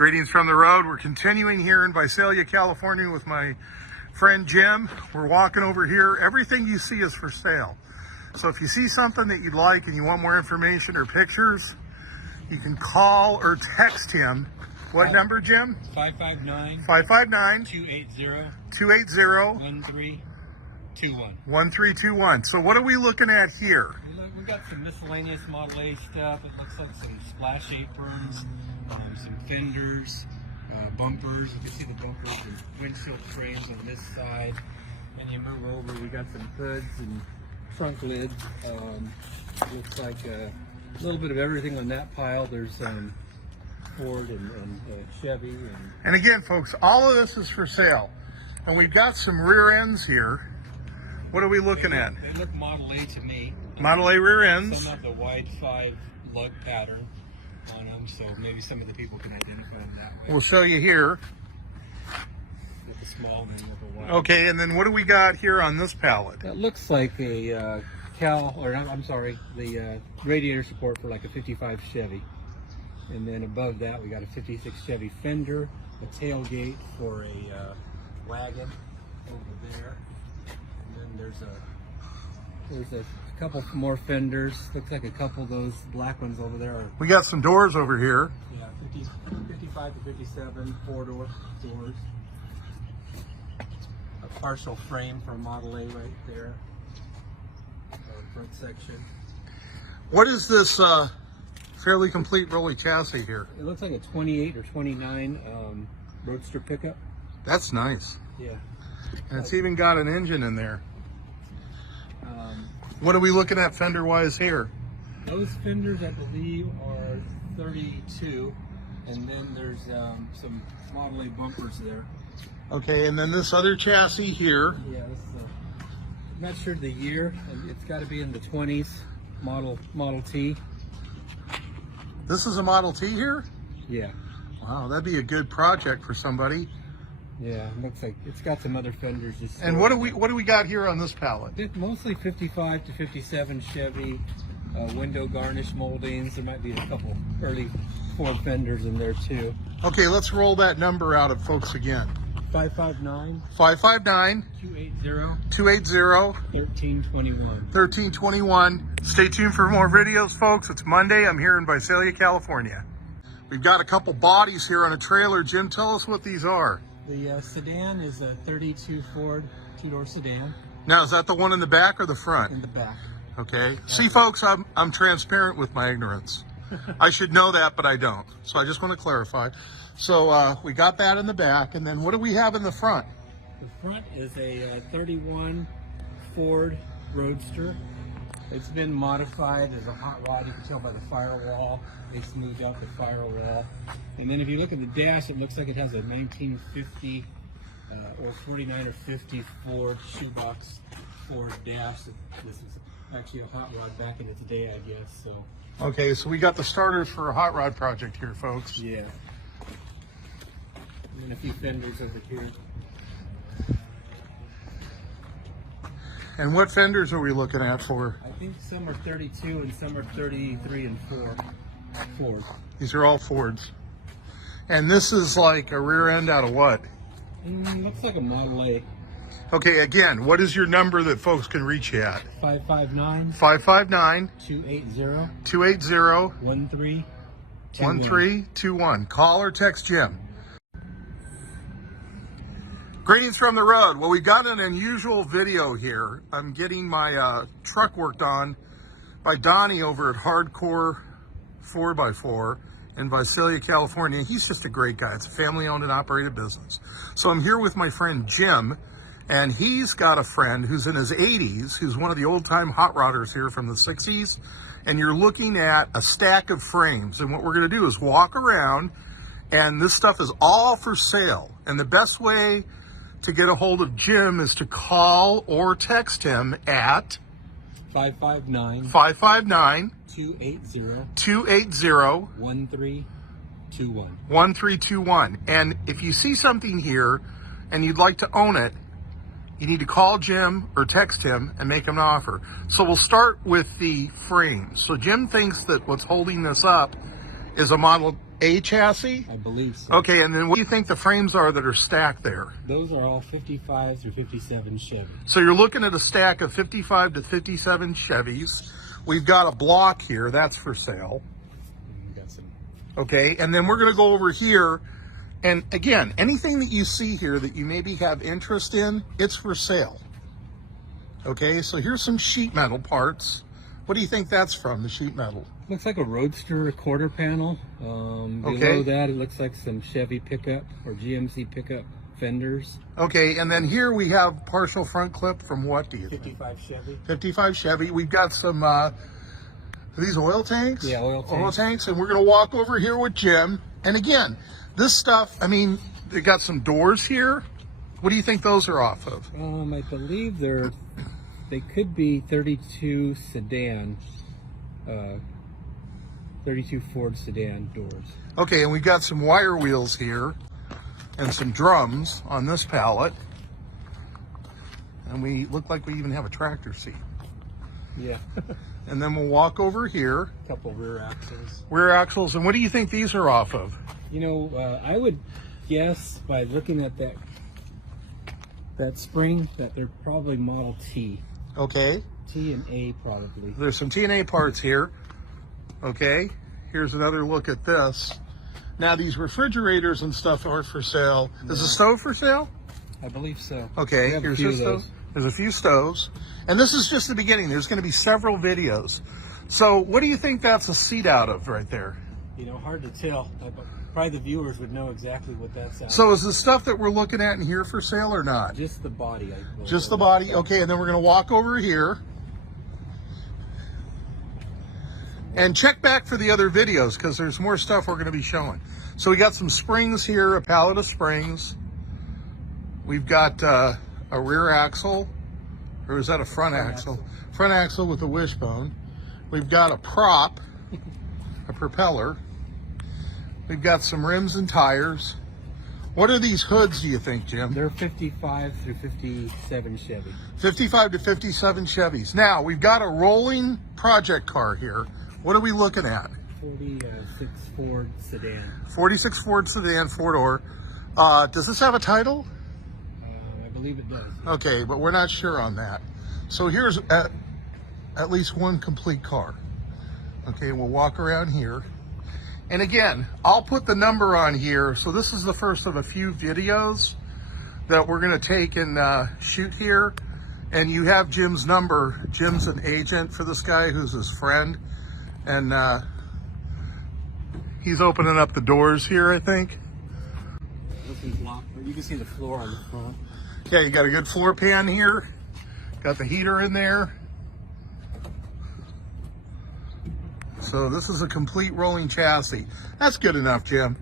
Greetings from the road. We're continuing here in Visalia, California with my friend Jim. We're walking over here. Everything you see is for sale. So if you see something that you'd like and you want more information or pictures, you can call or text him. What number, Jim? 559 559 280 280 1321. 1321. So what are we looking at here? We got some miscellaneous Model A stuff. It looks like some splash aprons, some fenders, bumpers. You can see the bumpers and windshield frames on this side. And you move over, we got some hoods and trunk lids. Looks like a little bit of everything on that pile. There's Ford and Chevy. And again, folks, all of this is for sale. And we've got some rear ends here. What are we looking at? They look Model A to me. Model A rear ends. Some have the wide 5 lug pattern on them, so maybe some of the people can identify them that way. We'll show you here. With the small and with the wide. Okay, and then what do we got here on this pallet? That looks like a the radiator support for like a 55 Chevy. And then above that, we got a 56 Chevy fender, a tailgate for a wagon over there. And then there's a couple more fenders. Looks like a couple of those black ones over there are, We got some doors over here. yeah, 55 to 57 four-door doors. A partial frame for a Model A right there. Front section. What is this fairly complete rolly chassis here? It looks like a 28 or 29 Roadster pickup. That's nice. Yeah. And it's even got an engine in there. What are we looking at fender-wise here? Those fenders, I believe, are 32, and then there's some Model A bumpers there. Okay, and then this other chassis here. Yeah, this is I'm not sure the year. It's got to be in the 20s. Model T. This is a Model T here? Yeah. Wow, that'd be a good project for somebody. Yeah, it looks like it's got some other fenders. Just And what do we got here on this pallet? Mostly 55 to 57 Chevy, window garnish moldings. There might be a couple early Ford fenders in there too. Okay, let's roll that number out of folks again. 559 559 280 280 1321. 1321. Stay tuned for more videos, folks. It's Monday. I'm here in Visalia, California. We've got a couple bodies here on a trailer. Jim, tell us what these are. The sedan is a 32 Ford two-door sedan Now, is that the one in the back or the front? in the back. Okay. See, folks, I'm transparent with my ignorance. I should know that, but I don't. So I just want to clarify. So we got that in the back, and then what do we have in the front? The front is a 31 Ford Roadster. It's been modified as a hot rod. You can tell by the firewall. They smoothed out the firewall. And then if you look at the dash, it looks like it has a 1950 or 49 or 50 Ford shoebox Ford dash. This is actually a hot rod back in its day, I guess. So. Okay, so we got the starters for a hot rod project here, folks. Yeah. And a few fenders over here. And what fenders are we looking at for? I think some are 32 and some are 33 and 4. Ford. These are all Fords. And this is like a rear end out of what? Looks like a Model A. Okay, again, what is your number that folks can reach you at? 559 559 280 280 1321. 1321. Call or text Jim. Greetings from the road. Well, we got an unusual video here. I'm getting my truck worked on by Donnie over at Hardcore 4x4 in Visalia, California. He's just a great guy. It's a family-owned and operated business. So I'm here with my friend Jim, and he's got a friend who's in his 80s, who's one of the old-time hot rodders here from the 60s, and you're looking at a stack of frames. And what we're going to do is walk around, and this stuff is all for sale. And the best way to get a hold of Jim is to call or text him at 559 559 280 280 1321. 1321. And if you see something here and you'd like to own it, you need to call Jim or text him and make him an offer. So we'll start with the frames. So Jim thinks that what's holding this up is a Model A chassis? I believe so. Okay, and then what do you think the frames are that are stacked there? Those are all 55 through 57 Chevy. So you're looking at a stack of 55 to 57 Chevys. We've got a block here, that's for sale. We got some. Okay, and then we're gonna go over here. And again, anything that you see here that you maybe have interest in, it's for sale. Okay, so here's some sheet metal parts. What do you think that's from, the sheet metal? Looks like a Roadster quarter panel. Okay. Below that, it looks like some Chevy pickup or GMC pickup fenders. Okay, and then here we have partial front clip from what do you think? 55 Chevy. 55 Chevy. We've got some, are these oil tanks? Yeah, oil tanks. Oil tanks, and we're gonna walk over here with Jim. And again, this stuff, I mean, they got some doors here. What do you think those are off of? I believe they could be 32 sedan, 32 Ford sedan doors. Okay, and we've got some wire wheels here and some drums on this pallet. And we look like we even have a tractor seat. Yeah. And then we'll walk over here. Couple rear axles. Rear axles, and what do you think these are off of? You know, I would guess by looking at that spring that they're probably Model T. Okay, T and A probably. there's some TNA parts here. Okay, here's another look at this. Now these refrigerators and stuff aren't for sale. Is the stove for sale? I believe so. We Okay, have a here's few the of stove. those. There's a few stoves. And this is just the beginning. There's going to be several videos. So what do you think that's a seat out of right there? You know, hard to tell. Probably the viewers would know exactly what that's out. So is the stuff that we're looking at in here for sale or not? Just the body. I believe. Just the body? Okay, and then we're going to walk over here. And check back for the other videos because there's more stuff we're going to be showing. So we got some springs here, a pallet of springs. We've got a rear axle, or is that a front axle? Front axle with a wishbone. We've got a prop, a propeller. We've got some rims and tires. What are these hoods, do you think, Jim? They're 55 through 57 Chevy. 55 to 57 Chevys. Now, we've got a rolling project car here. What are we looking at? 46 Ford sedan. 46 Ford sedan, four-door. Does this have a title? I believe it does. Okay, but we're not sure on that. So here's at least one complete car. Okay, we'll walk around here. And again, I'll put the number on here. So this is the first of a few videos that we're going to take and shoot here. And you have Jim's number. Jim's an agent for this guy who's his friend. And he's opening up the doors here, I think. This one's locked, but you can see the floor on the front. Yeah, you got a good floor pan here. Got the heater in there. So this is a complete rolling chassis. That's good enough, Jim.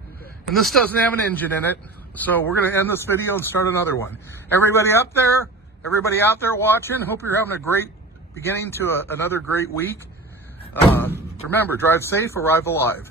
And this doesn't have an engine in it. So we're going to end this video and start another one. Everybody out there watching, hope you're having a great beginning to another great week. Remember, drive safe, arrive alive.